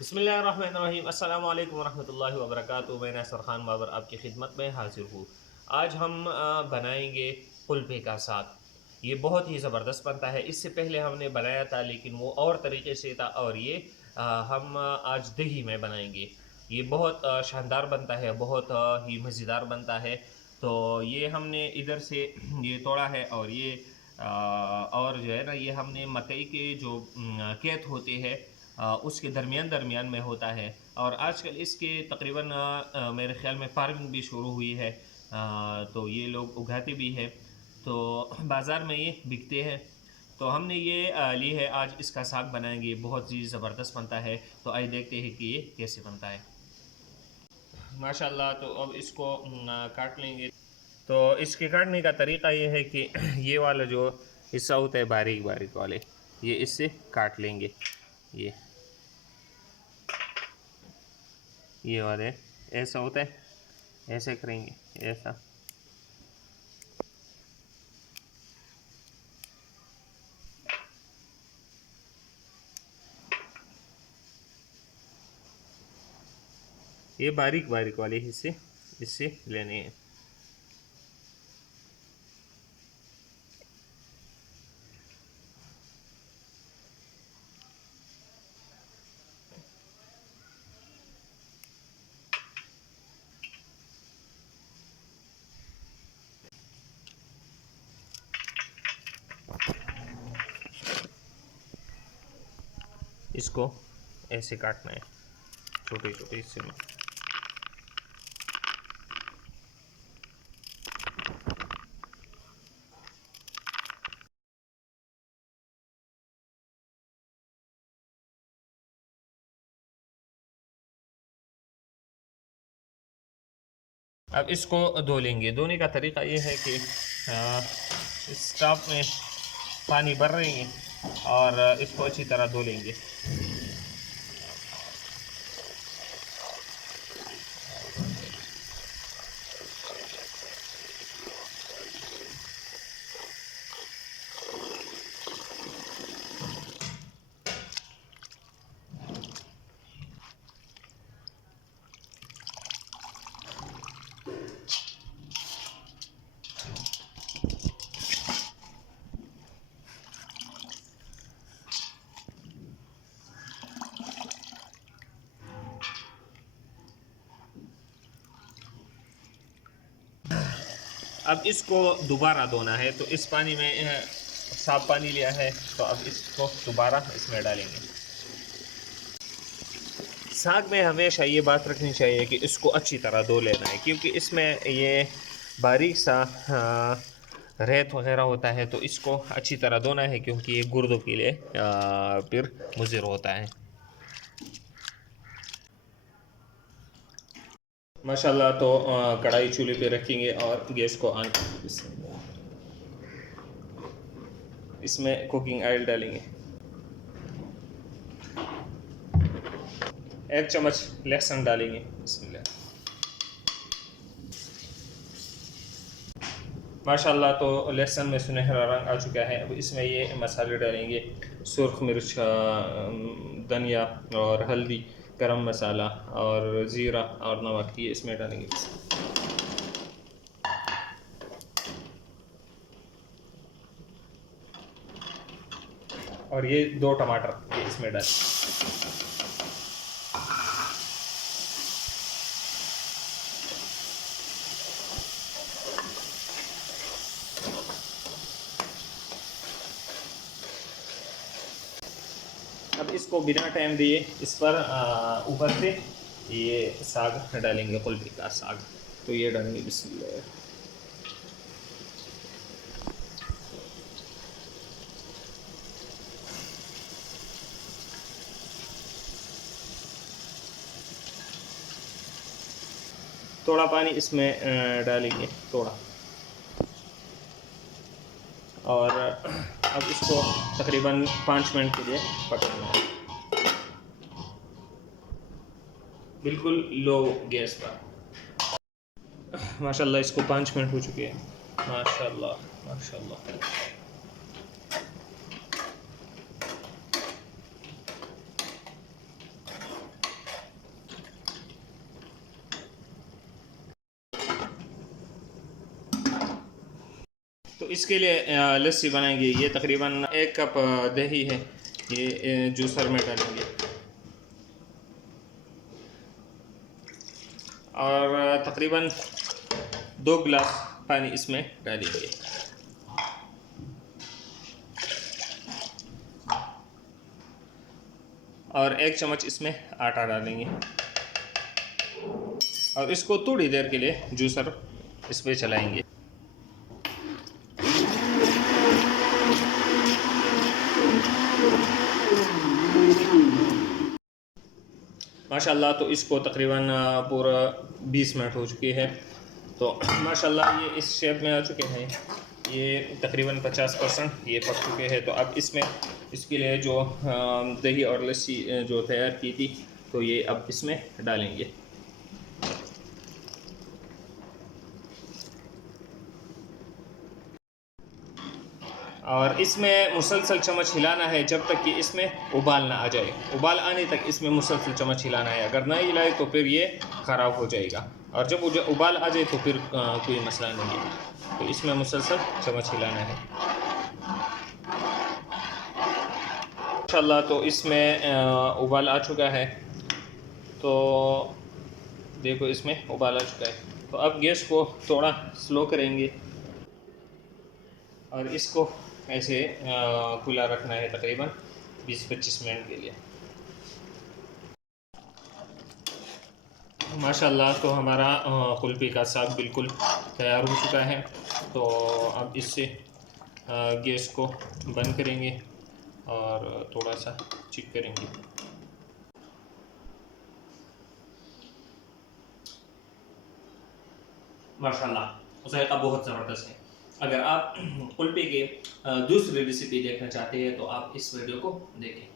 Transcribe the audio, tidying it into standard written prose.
बिस्मिल्लाहिर्रहमानिर्रहीम अस्सलामु अलैकुम वरहमतुल्लाहि वबरकातुहू। मैं नासिर खान बाबर आपकी खिदमत में हाजिर हूँ। आज हम बनाएंगे कुल्फ़े का साग। ये बहुत ही ज़बरदस्त बनता है। इससे पहले हमने बनाया था लेकिन वो और तरीके से था, और ये हम आज दही में बनाएंगे। ये बहुत शानदार बनता है, बहुत ही मज़ेदार बनता है। तो ये हमने इधर से ये तोड़ा है, और ये और जो है ना, ये हमने मकई के जो खेत होते हैं उसके दरमियान दरमियान में होता है। और आजकल इसके तकरीबन मेरे ख़्याल में फार्मिंग भी शुरू हुई है। तो ये लोग उगाते भी हैं, तो बाज़ार में ये बिकते हैं। तो हमने ये ली है, आज इसका साग बनाएंगे। बहुत ही ज़बरदस्त बनता है। तो आइए देखते हैं कि ये कैसे बनता है। माशाल्लाह। तो अब इसको काट लेंगे। तो इसके काटने का तरीका ये है कि ये वाला जो हिस्सा होता है बारीक बारीक वाले, ये इससे काट लेंगे। ये ये वाले ऐसा होता है, ऐसे करेंगे, ऐसा। ये बारीक बारीक वाले हिस्से इससे लेने हैं। इसको ऐसे काटना है, छोटे छोटे हिस्से में। अब इसको धो लेंगे। धोने का तरीका ये है कि इस टब में पानी भर लेंगे और इसको अच्छी तरह धो लेंगे। अब इसको दोबारा धोना है। तो इस पानी में साफ पानी लिया है, तो अब इसको दोबारा इसमें डालेंगे। साग में हमेशा ये बात रखनी चाहिए कि इसको अच्छी तरह धो लेना है, क्योंकि इसमें ये बारीक सा रेत वगैरह होता है। तो इसको अच्छी तरह धोना है, क्योंकि ये गुर्दों के लिए फिर मुज़िर होता है। माशाल्लाह। तो कढ़ाई चूल्हे पे रखेंगे और गैस को ऑन। इसमें कुकिंग ऑयल डालेंगे, 1 चम्मच लहसुन डालेंगे। बिस्मिल्लाह। माशाल्लाह। तो लहसुन में सुनहरा रंग आ चुका है। अब इसमें ये मसाले डालेंगे, सुर्ख मिर्च, धनिया और हल्दी, गरम मसाला और ज़ीरा और नमक, ये इसमें डालेंगे। और ये 2 टमाटर ये इसमें डालें। अब इसको बिना टाइम दिए इस पर ऊपर से ये साग डालेंगे, कुल्फी का साग। तो ये डालेंगे। बिस्मिल्लाह। थोड़ा पानी इसमें डालेंगे, थोड़ा। और अब इसको तकरीबन 5 मिनट के लिए पकाना है, बिल्कुल लो गैस पर। माशाल्लाह, इसको 5 मिनट हो चुके हैं। माशाल्लाह माशाल्लाह। इसके लिए लस्सी बनाएंगे। ये तकरीबन 1 कप दही है, ये जूसर में डालेंगे और तकरीबन 2 गिलास पानी इसमें डालेंगे। और 1 चम्मच इसमें आटा डालेंगे और इसको थोड़ी देर के लिए जूसर इसमें चलाएंगे। माशाल्लाह तो इसको तकरीबन पूरा 20 मिनट हो चुके हैं। तो माशाल्लाह ये इस शेप में आ चुके हैं, ये तकरीबन 50% ये पक चुके हैं। तो अब इसमें इसके लिए जो दही और लस्सी जो तैयार की थी तो ये अब इसमें डालेंगे। और इसमें मुसलसल चम्मच हिलाना है जब तक कि इसमें उबाल ना आ जाए। उबाल आने तक इसमें मुसलसल चम्मच हिलाना है, अगर नहीं हिलाए तो फिर ये ख़राब हो जाएगा। और जब उबाल आ जाए तो फिर कोई मसला नहीं है। तो इसमें मुसलसल चम्मच हिलाना है इंशाल्लाह। तो इसमें उबाल आ चुका है, तो देखो इसमें उबाल आ चुका है। तो अब गैस को थोड़ा स्लो करेंगे और इसको ऐसे खुला रखना है तकरीबन 20-25 मिनट के लिए। माशाल्लाह तो हमारा कुल्फ़ी का साग बिल्कुल तैयार हो चुका है। तो अब इससे गैस को बंद करेंगे और थोड़ा सा चेक करेंगे। माशाल्लाह जायका बहुत ज़बरदस्त है। अगर आप कुल्फ़ी के दूसरी रेसिपी देखना चाहते हैं तो आप इस वीडियो को देखें।